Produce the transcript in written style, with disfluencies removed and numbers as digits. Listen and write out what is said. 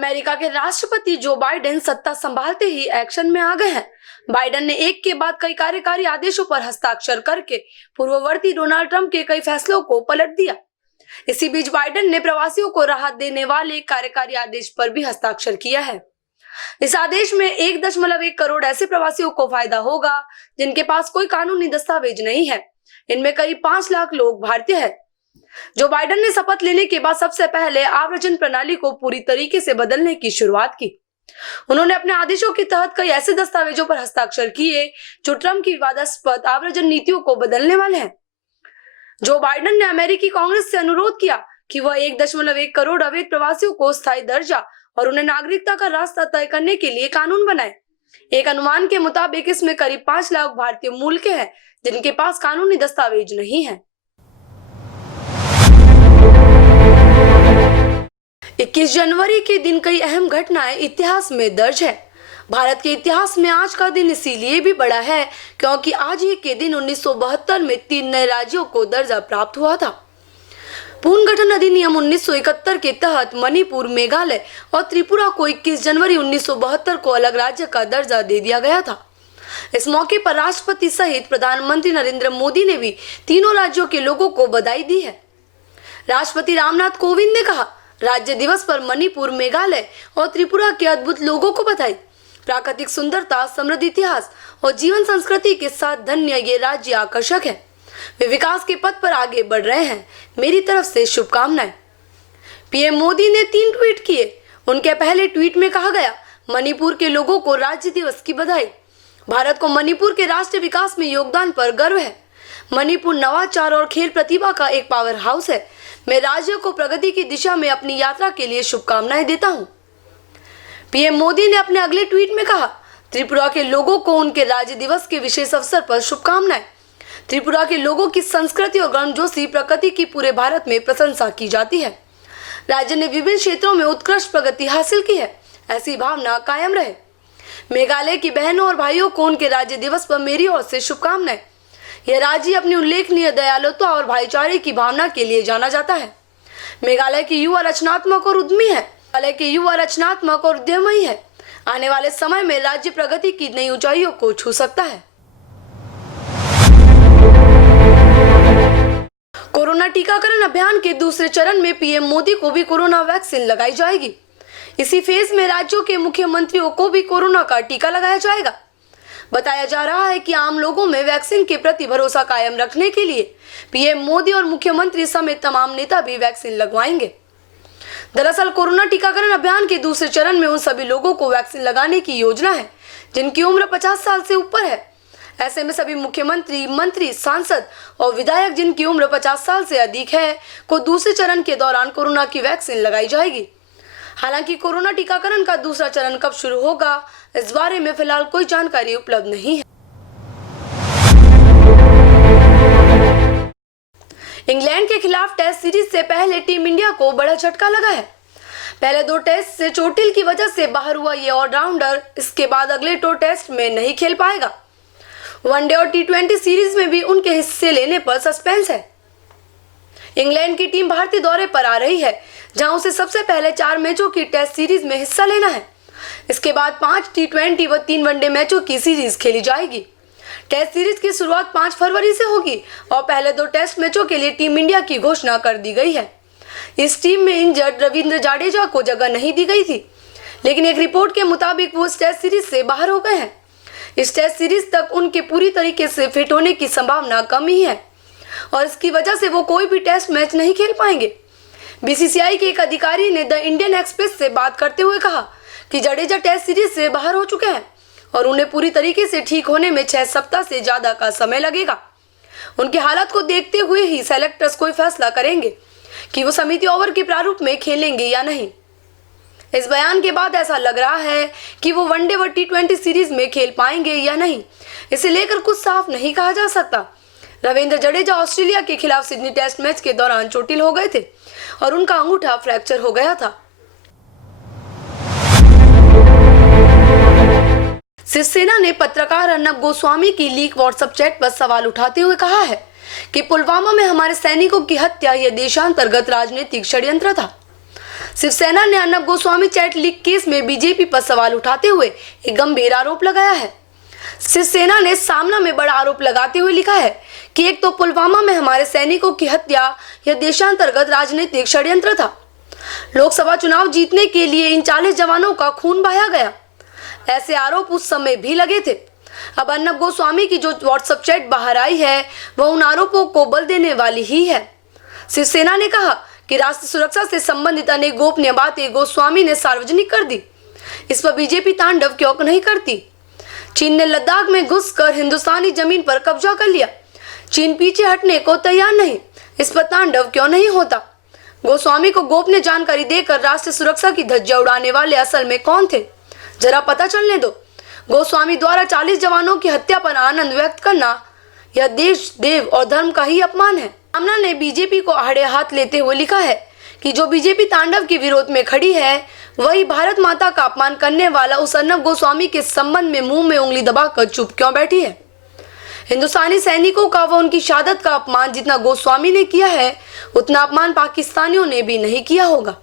America के राष्ट्रपति Joe Biden सत्ता संभालते ही एक्शन में आ गए हैं। बाइडेन ने एक के बाद कई कार्यकारी आदेशों पर हस्ताक्षर करके पूर्ववर्ती डोनाल्ड ट्रंप के कई फैसलों को पलट दिया। इसी बीच बाइडेन ने प्रवासियों को राहत देने वाले कार्यकारी आदेश पर भी हस्ताक्षर किया है। इस आदेश में 1.1 करोड़ ऐसे प्रवासियों को फायदा होगा जिनके पास कोई कानूनी दस्तावेज नहीं है। इनमें करीब 5 लाख लोग भारतीय हैं। जो बाइडेन ने शपथ लेने के बाद सबसे पहले आव्रजन प्रणाली को पूरी तरीके से बदलने की शुरुआत की। उन्होंने अपने आदेशों के तहत कई ऐसे दस्तावेजों पर हस्ताक्षर किए जो ट्रंप की विवादास्पद आव्रजन नीतियों को बदलने वाले हैं। जो बाइडेन ने अमेरिकी कांग्रेस से अनुरोध किया कि वह 1.1 करोड़ अवैध प्रवासियों को स्थायी दर्जा और उन्हें नागरिकता का रास्ता तय करने के लिए कानून बनाए। एक अनुमान के मुताबिक इसमें करीब 5 लाख भारतीय मूल के हैं जिनके पास कानूनी दस्तावेज नहीं है। 21 जनवरी के दिन कई अहम घटनाएं इतिहास में दर्ज है। भारत के इतिहास में आज का दिन इसीलिए भी बड़ा है क्योंकि आज ही के दिन 1972 में 3 नए राज्यों को दर्जा प्राप्त हुआ था। पुनर्गठन अधिनियम 1971 के तहत मणिपुर, मेघालय और त्रिपुरा को 21 जनवरी 1972 को अलग राज्य का दर्जा दे दिया गया था। इस मौके पर राष्ट्रपति सहित प्रधानमंत्री नरेंद्र मोदी ने भी तीनों राज्यों के लोगों को बधाई दी है। राष्ट्रपति रामनाथ कोविंद ने कहा, राज्य दिवस पर मणिपुर, मेघालय और त्रिपुरा के अद्भुत लोगों को बधाई। प्राकृतिक सुंदरता, समृद्ध इतिहास और जीवन संस्कृति के साथ धन्य ये राज्य आकर्षक है। वे विकास के पथ पर आगे बढ़ रहे हैं। मेरी तरफ से शुभकामनाएं। पीएम मोदी ने 3 ट्वीट किए। उनके पहले ट्वीट में कहा गया, मणिपुर के लोगों को राज्य दिवस की बधाई। भारत को मणिपुर के राष्ट्रीय विकास में योगदान पर गर्व है। मणिपुर नवाचार और खेल प्रतिभा का एक पावर हाउस है। मैं राज्य को प्रगति की दिशा में अपनी यात्रा के लिए शुभकामनाएं देता हूं। पीएम मोदी ने अपने अगले ट्वीट में कहा, त्रिपुरा के लोगों को उनके राज्य दिवस के विशेष अवसर पर शुभकामनाएं। त्रिपुरा के लोगों की संस्कृति और गर्मजोशी प्रकृति की पूरे भारत में प्रशंसा की जाती है। राज्य ने विभिन्न क्षेत्रों में उत्कृष्ट प्रगति हासिल की है। ऐसी भावना कायम रहे। मेघालय की बहनों और भाइयों को उनके राज्य दिवस पर मेरी ओर से शुभकामनाएं। यह राज्य अपनी उल्लेखनीय दयालुता और भाईचारे की भावना के लिए जाना जाता है। मेघालय की युवा रचनात्मक और उद्यमी है। मेघालय की युवा रचनात्मक और उद्यमी है। आने वाले समय में राज्य प्रगति की नई ऊंचाइयों को छू सकता है। कोरोना टीकाकरण अभियान के दूसरे चरण में पीएम मोदी को भी कोरोना वैक्सीन लगाई जाएगी। इसी फेज में राज्यों के मुख्यमंत्रियों को भी कोरोना का टीका लगाया जाएगा। बताया जा रहा है कि आम लोगों में वैक्सीन के प्रति भरोसा कायम रखने के लिए पीएम मोदी और मुख्यमंत्री समेत तमाम नेता भी वैक्सीन लगवाएंगे। दरअसल कोरोना टीकाकरण अभियान के दूसरे चरण में उन सभी लोगों को वैक्सीन लगाने की योजना है जिनकी उम्र 50 साल से ऊपर है। ऐसे में सभी मुख्यमंत्री, मंत्री, सांसद और विधायक जिनकी उम्र 50 साल से अधिक है को दूसरे चरण के दौरान कोरोना की वैक्सीन लगाई जाएगी। हालांकि कोरोना टीकाकरण का दूसरा चरण कब शुरू होगा, इस बारे में फिलहाल कोई जानकारी उपलब्ध नहीं है। इंग्लैंड के खिलाफ टेस्ट सीरीज से पहले टीम इंडिया को बड़ा झटका लगा है। पहले 2 टेस्ट से चोटिल की वजह से बाहर हुआ ये ऑलराउंडर इसके बाद अगले 2 टेस्ट में नहीं खेल पाएगा। वनडे और T20 सीरीज में भी उनके हिस्से लेने पर सस्पेंस है। इंग्लैंड की टीम भारतीय दौरे पर आ रही है जहां उसे सबसे पहले 4 मैचों की टेस्ट सीरीज में हिस्सा लेना है। इसके बाद 5 T20 व 3 वनडे मैचों की सीरीज खेली जाएगी। टेस्ट सीरीज की शुरुआत 5 फरवरी से होगी और पहले 2 टेस्ट मैचों के लिए टीम इंडिया की घोषणा कर दी गई है। इस टीम में इंजर्ड रविंद्र जाडेजा को जगह नहीं दी गई थी, लेकिन एक रिपोर्ट के मुताबिक वो इस टेस्ट सीरीज से बाहर हो गए हैं। इस टेस्ट सीरीज तक उनके पूरी तरीके से फिट होने की संभावना कम ही है और इसकी वजह से वो कोई भी टेस्ट मैच नहीं खेल पाएंगे। बीसीसीआई के एक अधिकारी ने द इंडियन एक्सप्रेस से बात करते हुए कहा कि जडेजा टेस्ट सीरीज से बाहर हो चुके हैं और उन्हें पूरी तरीके से ठीक होने में 6 सप्ताह से ज्यादा का समय लगेगा। उनकी हालत को देखते हुए ही सेलेक्टर्स कोई फैसला करेंगे कि वो समिति ओवर के प्रारूप में खेलेंगे या नहीं। इस बयान के बाद ऐसा लग रहा है कि वो वनडे व T20 सीरीज में खेल पाएंगे या नहीं, इसे लेकर कुछ साफ नहीं कहा जा सकता। रविंद्र जडेजा ऑस्ट्रेलिया के खिलाफ सिडनी टेस्ट मैच के दौरान चोटिल हो गए थे और उनका अंगूठा फ्रैक्चर हो गया था। शिवसेना ने पत्रकार अर्नब गोस्वामी की लीक व्हाट्सएप चैट पर सवाल उठाते हुए कहा है कि पुलवामा में हमारे सैनिकों की हत्या यह देशांतर्गत राजनीतिक षड्यंत्र था। शिवसेना ने Arnab Goswami chat leak case में बीजेपी पर सवाल उठाते हुए एक गंभीर आरोप लगाया है। शिवसेना ने सामना में बड़ा आरोप लगाते हुए लिखा है कि एक तो पुलवामा में हमारे सैनिकों की हत्या यह देशांतर्गत राजनीतिक षड्यंत्र था। लोकसभा चुनाव जीतने के लिए इन 40 जवानों का खून बहाया गया। ऐसे आरोप उस समय भी लगे थे। अब अर्नब गोस्वामी की जो व्हाट्सएप चैट बाहर आई है वह उन आरोपों को बल देने वाली ही है। शिवसेना ने कहा कि राष्ट्रीय सुरक्षा से संबंधित अनेक गोपनीय बातें गोस्वामी ने सार्वजनिक कर दी। इस पर बीजेपी तांडव क्यों नहीं करती? चीन ने लद्दाख में घुसकर हिंदुस्तानी जमीन पर कब्जा कर लिया। चीन पीछे हटने को तैयार नहीं। इस पर तांडव क्यों नहीं होता? गोस्वामी को गोपनीय जानकारी देकर राष्ट्रीय सुरक्षा की धज्जियां उड़ाने वाले असल में कौन थे? जरा पता चलने दो। गोस्वामी द्वारा 40 जवानों की हत्या पर आनंद व्यक्त करना यह देश, देव और धर्म का ही अपमान है। सामना ने बीजेपी को आड़े हाथ लेते हुए लिखा है कि जो बीजेपी तांडव के विरोध में खड़ी है वही भारत माता का अपमान करने वाला उस अर्नब गोस्वामी के संबंध में मुंह में उंगली दबाकर चुप क्यों बैठी है? हिंदुस्तानी सैनिकों का व उनकी शहादत का अपमान जितना गोस्वामी ने किया है उतना अपमान पाकिस्तानियों ने भी नहीं किया होगा।